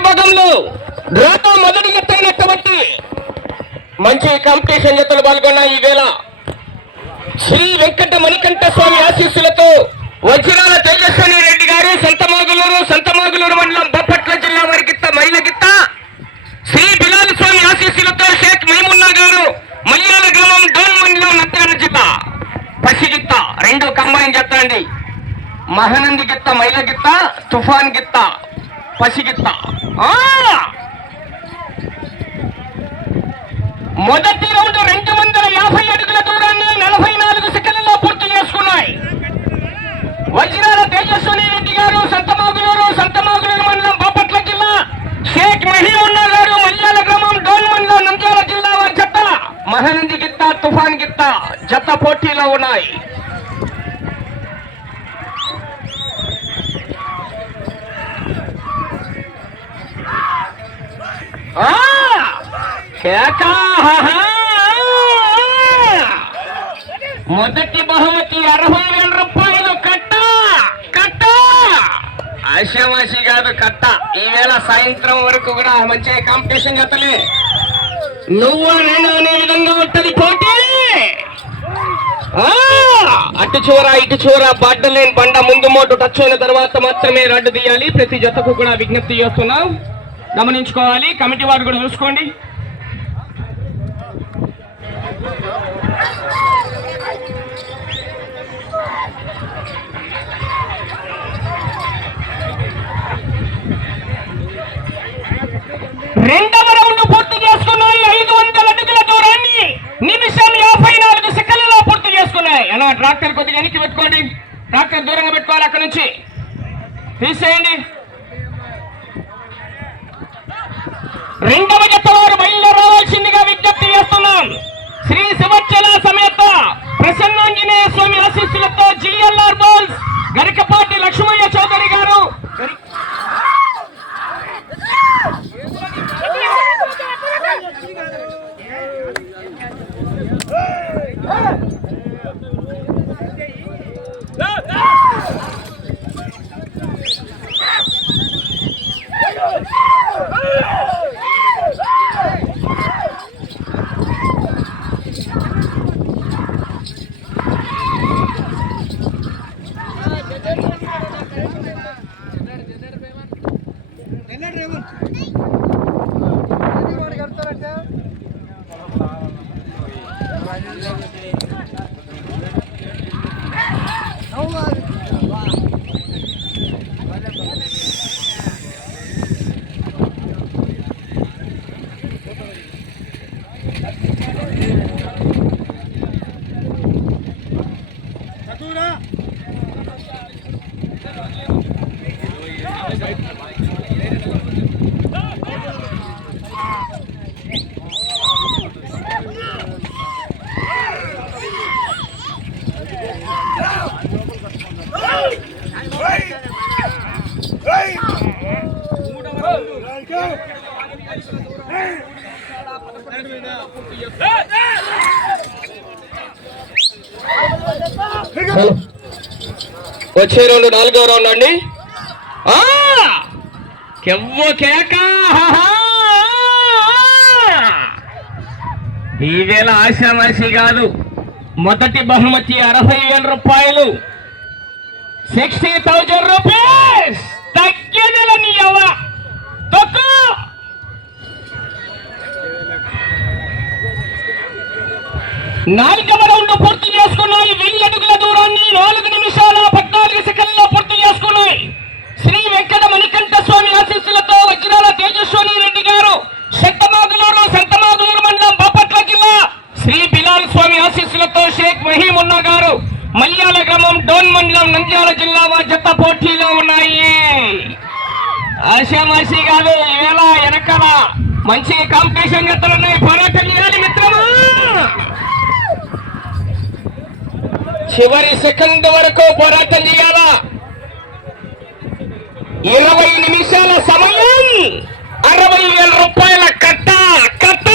విభాగంలో డ్రాతో మొదటి ఎత్తైనటువంటి మంచి కాంపిటీషన్ జతలు పాల్గొన్న ఈవేళ శ్రీ వెంకట మణికంఠ స్వామి ఆశీస్సులతో వజ్రాల తేజస్వని రెడ్డి గారు సంతమాగులూరు సంతమాగులూరు మండలం బొప్పట్ల జిల్లా వారికిత్త మైలగిత్త శ్రీ బిలాల్ స్వామి ఆశీస్సులతో షేక్ మహిమున్నా గారు మల్యాల గ్రామం డోన్ మండలం నత్యాల జిత పసిగిత్త రెండు కంబైన్ జత అండి మహానంది గిత్త మైల గిత్త తుఫాన్ గిత్త. పసిగిత్త. మొదటి రౌండ్ రెండు వందల యాభై అడుగుల దూరాన్ని నలభై నాలుగు సెకండ్లలో పూర్తి చేసుకున్నాయి. వజ్రాల తేజస్విని రెడ్డి గారు సంతమాగులూరు సంతమాగులూరు మండలం బాపట్ల జిల్లా షేక్ మహీమున్నా గారు మల్యాల గ్రామం డోన్ మండలం నంద్యాల జిల్లా వారి జత. మహానంది గిత్త తుఫాన్ గిత్త జత పోటీలో ఉన్నాయి ఆ! కేకా! హహా! మొదటి బహుమతి అరవై వేల రూపాయలు కట్ట! కట్ట! ఆశామాషి కాదు కట్ట! ఈవేళ సాయంత్రం వరకు కూడా మంచి కాంపిటీషన్ జతలే నువ్వు నేను అనే విధంగా ఉంటది పోటీ! ఆ! అటు చూర ఇటు చూర బాడ్డలేని బండ ముందు మోటు టచ్ అయిన తర్వాత మాత్రమే రడ్డు తీయాలి. ప్రతి జతకు కూడా విజ్ఞప్తి చేస్తున్నాం. గమనించుకోవాలి. కమిటీ వారు కూడా చూసుకోండి. రెండవ రౌండ్ పూర్తి చేసుకున్నాయి. ఐదు వందల అడుగుల దూరాన్ని నిమిషం యాభై నాలుగు సెకండ్లలో పూర్తి చేసుకున్నాయి. అలా ట్రాక్టర్ కొద్దిగా వెనక్కి పెట్టుకోండి. ట్రాక్టర్ దూరంగా పెట్టుకోవాలి అక్కడ నుంచి. తీసేయండి రెండవ జత వారు బయలుదేరవలసిందిగా విజ్ఞప్తి చేస్తున్నాం. శ్రీ శివచ్చల సమేత ప్రసన్నాంజనేయ స్వామి ఆశీస్సులతో జిఎల్ఆర్ బోల్స్ గరికపాటి లక్ష్మయ్య చౌదరి గారు Gracias. వచ్చే రోజు నాలుగో రౌండ్ అండి. ఆ! కెవ్వ కేక! ఈ వేళ ఆశామాషి కాదు. మొదటి బహుమతి అరవై వేల రూపాయలు. సిక్స్టీ థౌజండ్ రూపీస్ తగ్గేదల నీ అవ్వ తక్కువ నాలుగవ రౌండ్ పూర్తి చేసుకున్నాయి. వెయ్యి అడుగుల దూరాన్ని నాలుగు నిమిషాల పద్నాలుగు సెకండ్లో పూర్తి చేసుకున్నాయి. శ్రీ వెంకట మణికంఠ స్వామి ఆశీస్సులతో వజ్రాల తేజస్వని రెడ్డి గారు సంతమాగులూరు సంతమాగులూరు మండలం బాపట్ల జిల్లా శ్రీ బిలాల్ స్వామి ఆశీస్సులతో షేక్ మహీమున్నా గారు మల్యాల గ్రామం డోన్ మండలం నంద్యాల జిల్లా వారి జత పోటీలో ఉన్నాయి. ఆశామాషి కాదు ఈవేళ వెనకాల మంచి కాంపిటీషన్ జతలు ఉన్నాయి పోరాటం చేయాలి మిత్రమా? చివరి సెకండ్ వరకు పోరాటం చేయాలా? ఇరవై నిమిషాల సమయం. అరవై వేల రూపాయల కట్ట కట్ట.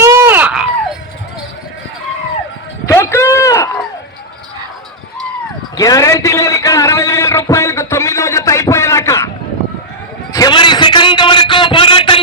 గ్యారంటీ లేదు ఇక్కడ అరవై వేల రూపాయలకు తొమ్మిదో జత అయిపోయేదాకా చివరి సెకండ్ వరకు పోరాటం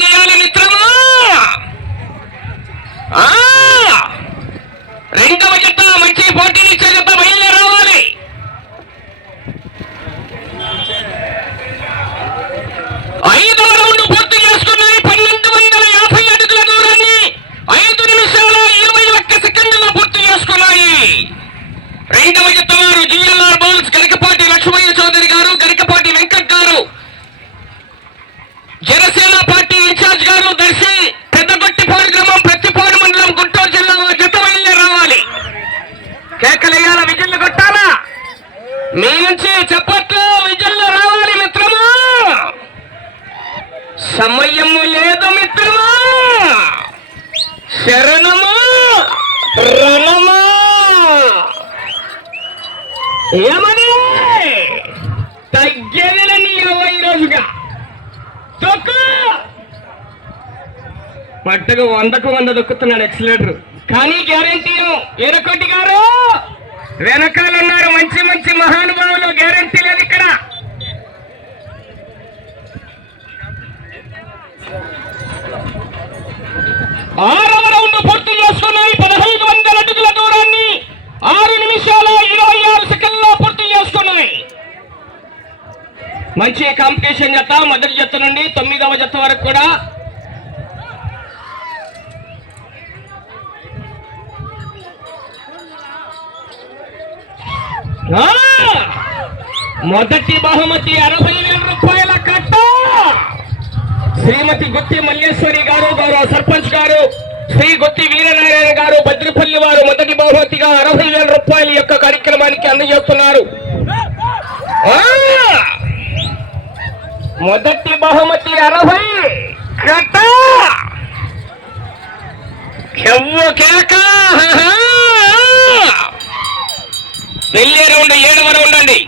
చప్పట్లు విజయంలో రావాలి మిత్రమా సమయము లేదు మిత్రమా శరణమా రణమా ఏమని తగ్గేదిలని ఇరవై రోజుగా తొక్కు పట్టుకు వందకు వంద దొక్కుతున్నాడు ఎక్సలేటర్. కానీ గ్యారంటీ ఏరకోటి గారు? వెనకాల ఉన్నారు మంచి మంచి మహానుభావులు గ్యారంటీ లేదు ఇక్కడ. ఆరవ రౌండ్ పూర్తి చేస్తున్నాయి పదహైదు వందల అడుగుల దూరాన్ని ఆరు నిమిషాల ఇరవై ఆరు సెకండ్లో పూర్తి చేస్తున్నాయి. మంచి కాంపిటీషన్ జత మొదటి జత నుండి తొమ్మిదవ జత వరకు కూడా ఆ! మొదటి బహుమతి అరవై వేల రూపాయల కట్ట. శ్రీమతి గుత్తి మల్లేశ్వరి గారు గౌరవ సర్పంచ్ గారు శ్రీ గుత్తి వీరనారాయణ గారు భద్రపల్లి వారు మొదటి బహుమతిగా అరవై వేల రూపాయల యొక్క కార్యక్రమానికి అందజేస్తున్నారు. మొదటి బహుమతి అరవై కట్ట. కెవ్వు కేక వెళ్ళే రౌండ్ ఏడవ రౌండ్ అండి.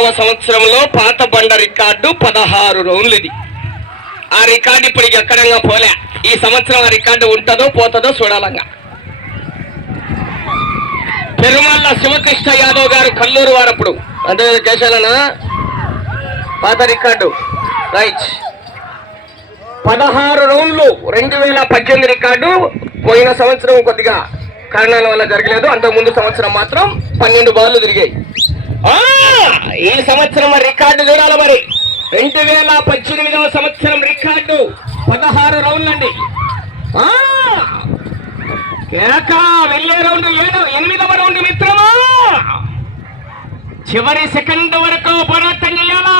పద్దెనిమిదవ సంవత్సరంలో పాత బండ రికార్డు పదహారు రౌండ్లు ఇది ఆ రికార్డు ఇప్పుడు ఎక్కడంగా పోలే. ఈ సంవత్సరం ఆ రికార్డు ఉంటుందో పోతుందో చూడాలంగా. పెరుమల్ల శివకృష్ణ యాదవ్ గారు కల్లూరు వారప్పుడు. అంటే కేశాలనా పాత రికార్డు. రైట్. పదహారు రౌండ్లు రెండు వేల పద్దెనిమిది రికార్డు పోయిన సంవత్సరం కొద్దిగా కారణాల వల్ల జరగలేదు. అంతకు ముందు సంవత్సరం మాత్రం పన్నెండు బాళ్ళు తిరిగాయి. ఈ సంవత్సరం రికార్డు చూడాలి మరి. రెండు వేల పద్దెనిమిదవ సంవత్సరం రికార్డు. పదహారు రౌండ్లు అండి ఆ, కేక వెళ్ళే రౌండ్ ఏడు ఎనిమిదవ రౌండ్ మిత్రమా? చివరి సెకండ్ వరకు పోరాటం చేయాలా?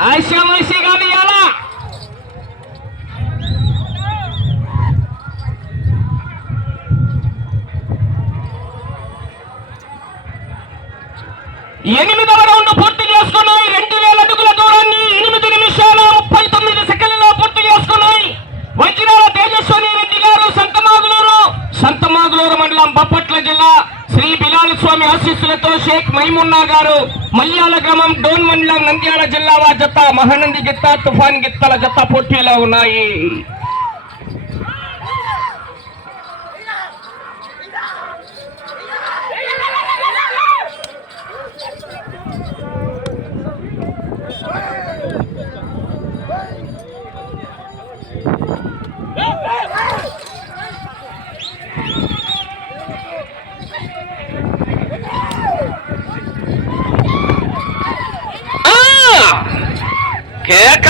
ఆశామాషిగా తీయాలా ఎనిమిదవ రౌండ్ పూర్తి చేసుకున్నాయి. రెండు వేల అడుగుల దూరాన్ని ఎనిమిది నిమిషాల ముప్పై తొమ్మిది సెకండ్లలో పూర్తి చేసుకున్నాయి. వజ్రాల తేజస్వని రెడ్డి గారు సంతమాగులూరు. సంతమాగులూరు మండలం బొప్పట్ల జిల్లా శ్రీ బిలాల్ స్వామి ఆశీస్సులతో షేక్ మైమున్నా గారు మల్యాల గ్రామం డోన్ మండలం నంద్యాల జిల్లా వా జత మహానంది గిత్త తుఫాన్ గిత్తల జత పోటీలో ఉన్నాయి ఆ! కేక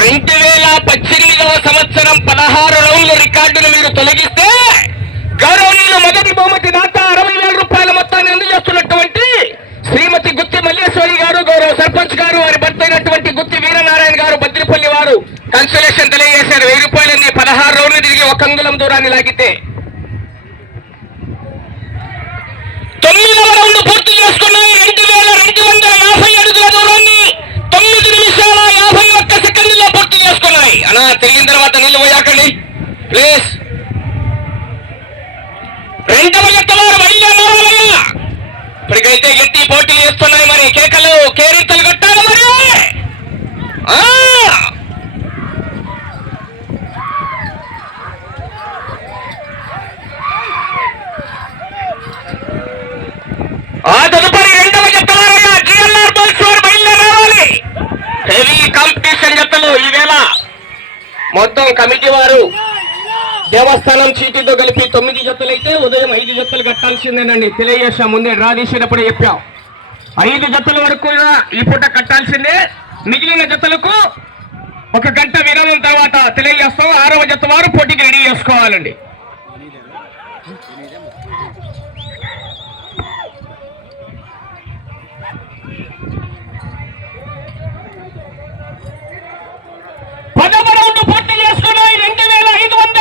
రెండు వేల పద్దెనిమిదవ సంవత్సరం పదహారు రౌండ్ల రికార్డును మీరు తొలగిస్తే గౌరవనీయులు మొదటి బహుమతి దాత అరవై వేల రూపాయల మొత్తాన్ని అందజేస్తున్నటువంటి శ్రీమతి గుత్తి మల్లేశ్వరి గారు గౌరవ సర్పంచ్ గారు వారి భర్త అయినటువంటి గుత్తి వీరనారాయణ గారు బద్రిపల్లి వారు. కన్సలేషన్ తెలియజేశారు. వెయ్యి రూపాయలన్నీ పదహారు రౌండ్లు తిరిగి ఒక అంగుళం దూరాన్ని లాగితే తిరిగిన తర్వాత నీళ్ళు పోయాకండి. ప్లీజ్. రెండవ ఎత్తవారు వారు ఇప్పటికైతే గట్టి పోటీ చేస్తున్నాయి మరి కేకలు కేరింతలు కొట్టాలి మరి ఆ! ఆ తదుపరి రెండవ జతలారయ్యా జిఎల్ఆర్ బల్స్ వారు బయలుదేరాలి హెవీ కాంపిటీషన్ జతలు ఈవేళ మొత్తం కమిటీ వారు దేవస్థానం చీటీతో కలిపి తొమ్మిది జతలైతే ఉదయం ఐదు జతలు కట్టాల్సిందేనండి. తెలియజేసాం ముందే డ్రా తీసేటప్పుడు చెప్పాం. ఐదు జతల వరకు కూడా ఈ పూట కట్టాల్సిందే. మిగిలిన జతలకు ఒక గంట విరామం తర్వాత తెలియజేస్తాం. ఆరవ జత వారు పోటీకి రెడీ చేసుకోవాలండి.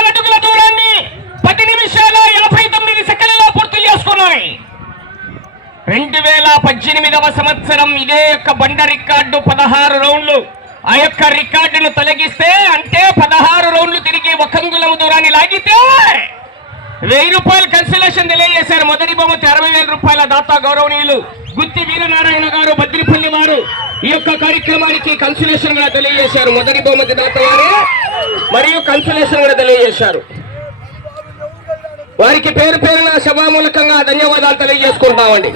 అడుగుల దూరాన్ని పది నిమిషాల యాభై తొమ్మిది సెకండ్లలో పూర్తి చేసుకున్నాయి. రెండు వేల పద్దెనిమిదవ సంవత్సరం ఇదే యొక్క బండ రికార్డు పదహారు రౌండ్లు. ఆ యొక్క రికార్డును తొలగిస్తే అంటే పదహారు రౌండ్లు తిరిగి ఒక అంగుళం దూరాన్ని లాగితే వెయ్యి రూపాయలు కన్సలేషన్ తెలియజేశారు. మొదటి బహుమతి అరవై వేల రూపాయల దాతా గౌరవనీయులు గుత్తి వీరనారాయణ గారు బద్రిపల్లి వారు ఈ యొక్క కార్యక్రమానికి కన్సలేషన్ కూడా తెలియజేశారు. మొదటి బహుమతి దాత వారు. మరియు కన్సలేషన్ కూడా తెలియజేశారు. వారికి పేరు పేరున సభామూలకంగా ధన్యవాదాలు తెలియజేసుకుంటామండి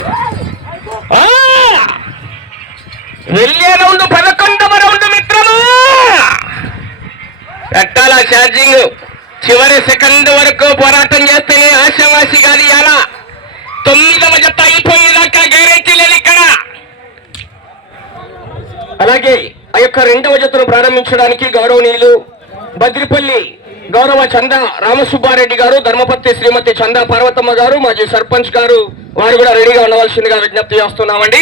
వెళ్ళే రౌండ్ పదకొండవ రౌండ్ మిత్రము! పెట్టాల ఛార్జింగ్? చివరి సెకండ్ వరకు పోరాటం చేస్తేనే ఆశావాసి కాదు ఎలా తొమ్మిదవ జత అయిపోయేదాకా గ్యారెంటీ లేదు ఇక్కడ. అలాగే ఆ యొక్క రెండవ జతను ప్రారంభించడానికి గౌరవనీయులు బద్రిపల్లి గౌరవ చందా రామసుబ్బారెడ్డి గారు ధర్మపత్రి శ్రీమతి చందా పార్వతమ్మ గారు మాజీ సర్పంచ్ గారు వారు కూడా రెడీగా ఉండవలసిందిగా విజ్ఞప్తి చేస్తున్నామండి.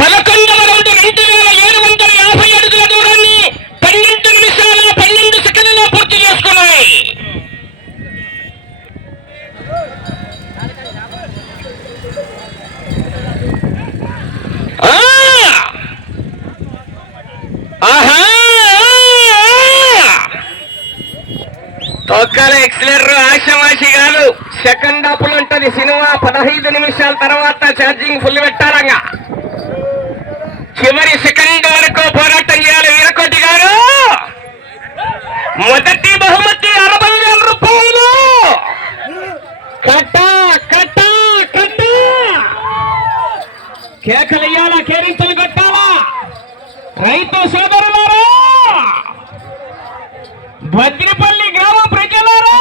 పదకొండవ రెండు వేల ఏడు వందల యాభై అడుగుల దూరాన్ని పన్నెండు నిమిషాల పన్నెండు సెకండ్లలో పూర్తి చేసుకున్నాయి ఆ! ఆహా! తొక్కల ఎక్సలెటర్ ఆశమాషి కాదు సెకండ్ హాఫ్లో ఉంటది. సినిమా పదహైదు నిమిషాల తర్వాత ఛార్జింగ్ ఫుల్ పెట్టాలంగా. చివరి సెకండ్ వరకు పోరాటం చేయాలి వీరకోటి గారు. మొదటి బహుమతి అరవై వేల రూపాయలు. కట్ట కట్ట కట్ట. కేకలయ్యాలా కేరింతలు కొట్టాలా రైతు సోదరులారా! భద్రిపల్లి గ్రామ ప్రజలారా!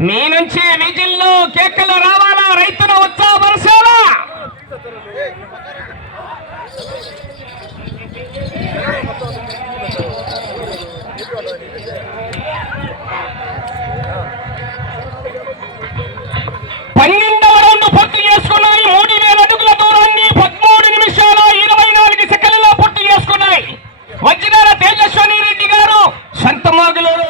మీ నుంచి విజిల్లో కేకలు రావాలా రైతును ఉత్సాహపరచాలా పన్నెండవ రౌండ్ పూర్తి చేసుకున్నాయి మూడు వేల అడుగుల దూరాన్ని పదమూడు నిమిషాల ఇరవై నాలుగు సెకండ్లలో పూర్తి చేసుకున్నాయి వజ్రాల తేజస్వని రెడ్డి గారు సంతమాగులూరు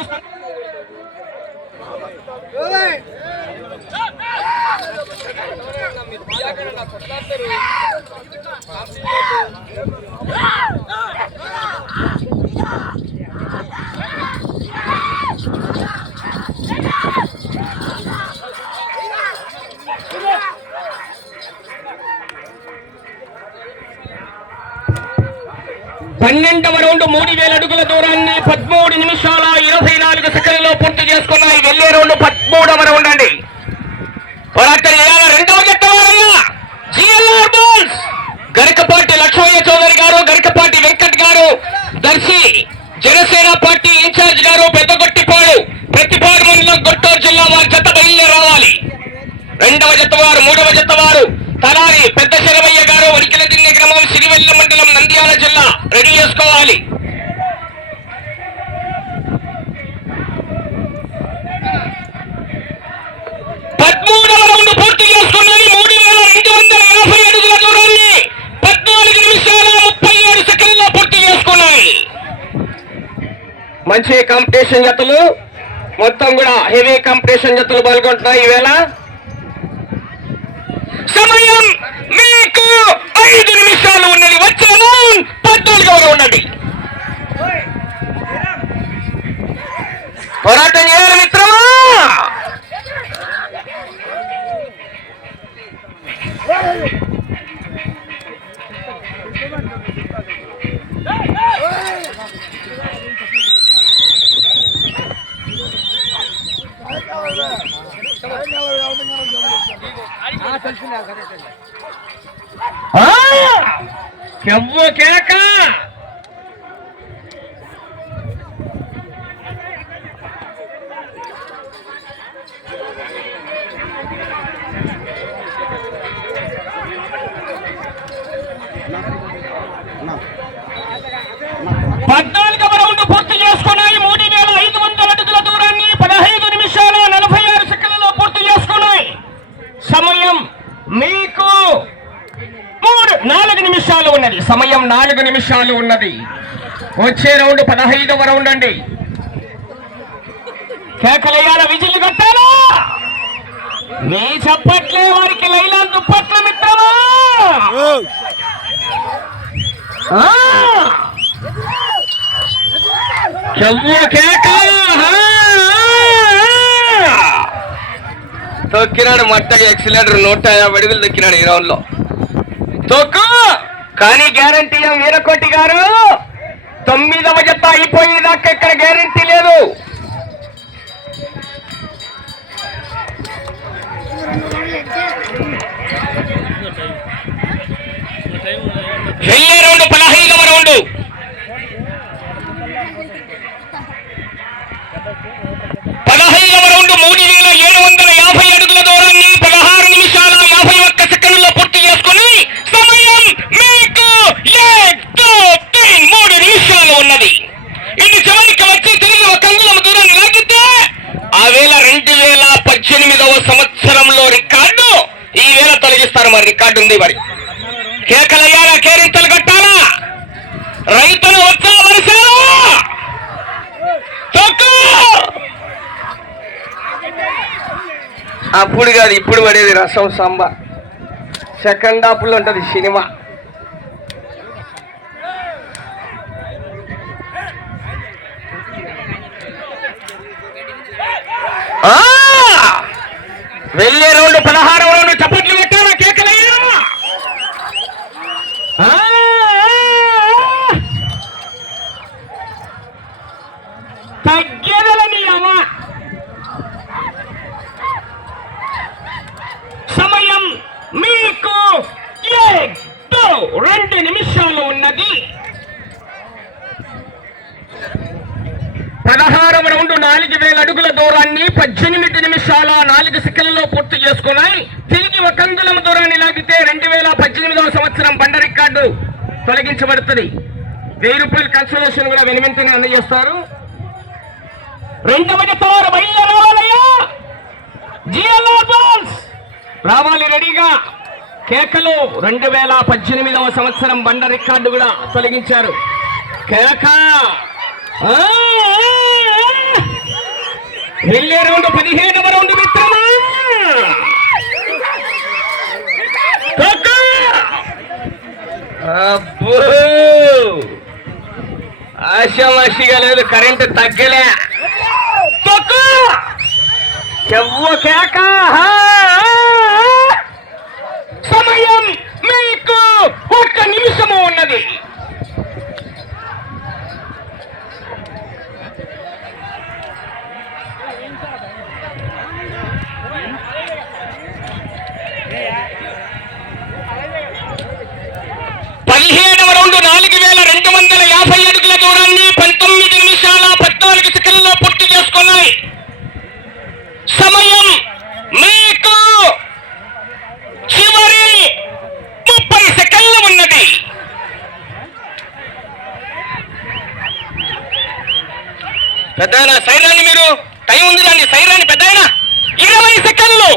పన్నెండవ రౌండ్ మూడు వేల అడుగుల దూరాన్ని పదమూడు నిమిషాల ఇరవై నాలుగు సెకండ్లో పూర్తి చేసుకున్నాయి. వెళ్ళే రౌండ్ పదమూడవ రౌండ్ అండి పోరాటం చేయాలి రెండవ జట్టు వారన్నా జిఎల్ఆర్ బాల్స్ గరికపాటి లక్ష్మయ్య చౌదరి గారు గరికపాటి వెంకట్ గారు దర్శి జనసేన పార్టీ ఇన్ఛార్జ్ గారు పెద్దగొట్టిపాడు ప్రతిపాడు మండలం గుంటూరు జిల్లా వారి జత బయలుదేరి రావాలి రెండవ జత వారు మూడవ జత వారు తలారి పెద్ద శరవయ్య గారు వరికిల దిన్నె గ్రామం సిరివెల్ల మండలం నంద్యాల జిల్లా రెడీ చేసుకోవాలి పదమూడవ రౌండ్ పూర్తి చేసుకున్నది మూడు వేల ఐదు వందల యాభై అడుగుల దూరాన్ని పద్నాలుగు నిమిషాల ముప్పై ఏడు సెకండ్లో పూర్తి చేసుకున్నాయి మంచి కాంపిటీషన్ జతలు. మొత్తం కూడా హెవీ కాంపిటీషన్ జతలు పాల్గొంటున్నాయి ఈవేళ. సమయం మీకు ఐదు నిమిషాలు ఉన్నది. వచ్చాము పద్నాలుగవగా ఉన్నది. పోరాటం పూర్తి చేసుకున్నాయి. ఐదు వందల దూరాన్ని పదహైదు నిమిషాలు నలభై ఆరు సెకండ్లలో పూర్తి చేసుకున్నాయి. సమయం మీకు మూడు నాలుగు నిమిషాలు ఉన్నది. సమయం నాలుగు నిమిషాలు ఉన్నది. వచ్చే రౌండ్ పదహైదవ రౌండ్ అండి. కేకలయ్యాల విజయ్ కట్టాలా? నీ చప్పట్లే వారికి లైలా దుప్పట్ల మిత్రమా? తొక్కినాడు మట్టగా ఎక్సిలేటర్ నూట యాభై అడుగులు తొక్కినాడు ఈ రౌండ్లో. తొక్కు! కానీ గ్యారంటీ వీరకోటి గారు? తొమ్మిదవ జత అయిపోయేదాకా ఇక్కడ గ్యారంటీ లేదు. ఉత్సాహంగా మనం ఉండు పదహైదు మనం ఉండు మూడు వేల ఏడు వందల యాభై అడుగుల దూరాన్ని పదహారు నిమిషాల యాభై ఒక్క సెకండ్లో పూర్తి చేసుకుని సమయం మీకు మూడు నిమిషాలు ఉన్నది. ఇది చివరికి వచ్చి తిరిగి ఒక అంగుళం దూరాన్ని లాగితే ఆ వేళ రెండు వేల పద్దెనిమిదవ సంవత్సరంలో రికార్డు ఈ వేళ తొలగిస్తారు మరి రికార్డు ఉంది మరి కేకలయ్యారా కేరింతలు కట్టాలా రైతులు వచ్చా వరుసలో తొక్కు అప్పుడు కాదు ఇప్పుడు పడేది రసం సాంబ సెకండ్ హాఫ్లో ఉంటుంది సినిమా ఆ! వెళ్ళే రౌండ్ పదహారవ రౌండ్ చప్పట్లు పెట్టారా కేకలయ్యా ఆ! తగ్గేదలని అమ్మ సమయం మీకు ఏక్, దో, రెండు నిమిషాలు ఉన్నది పదహారవ రౌండ్ నాలుగు వేల అడుగుల దూరాన్ని పద్దెనిమిది నిమిషాల నాలుగు సెకండ్లలో పూర్తి చేసుకున్నాయి తిరిగి ఒక అంగుళం దూరాన్ని లాగితే రెండు వేల పద్దెనిమిదవ సంవత్సరం బండ రికార్డు తొలగించబడుతుంది. వెయ్యి రూపాయల కన్సల్టేషన్ కూడా వెనువెంటనే అందజేస్తారు. రెండవ జత రావాలి రెడీగా. కేకలు రెండు వేల పద్దెనిమిదవ సంవత్సరం బండ రికార్డు కూడా తొలగించారు. కేక. వెళ్ళే రౌండ్ పదిహేడవ రౌండ్ మిత్రమా కేక! అబ్బో! ఆశామాషిగా లేదు కరెంటు తగ్గలే. తొక్కు! చెవ్వ కేక! సమయం మీకు ఒక్క నిమిషము ఉన్నది పదిహేడవ రౌండ్ నాలుగు వేల రెండు వందల యాభై అడుగుల దూరాన్ని పంతొమ్మిది నిమిషాల పద్నాలుగు సెకండ్లో పూర్తి చేసుకున్నాయి సమయం మీకు చివరి ముప్పై సెకండ్లు ఉన్నది పెద్ద సైరాన్ని మీరు? టైం ఉంది దాన్ని సైరాన్ని పెద్ద ఇరవై సెకండ్లు.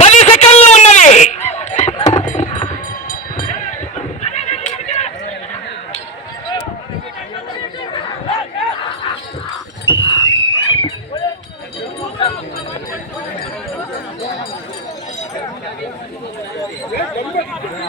పది సెకండ్లు ఉన్నది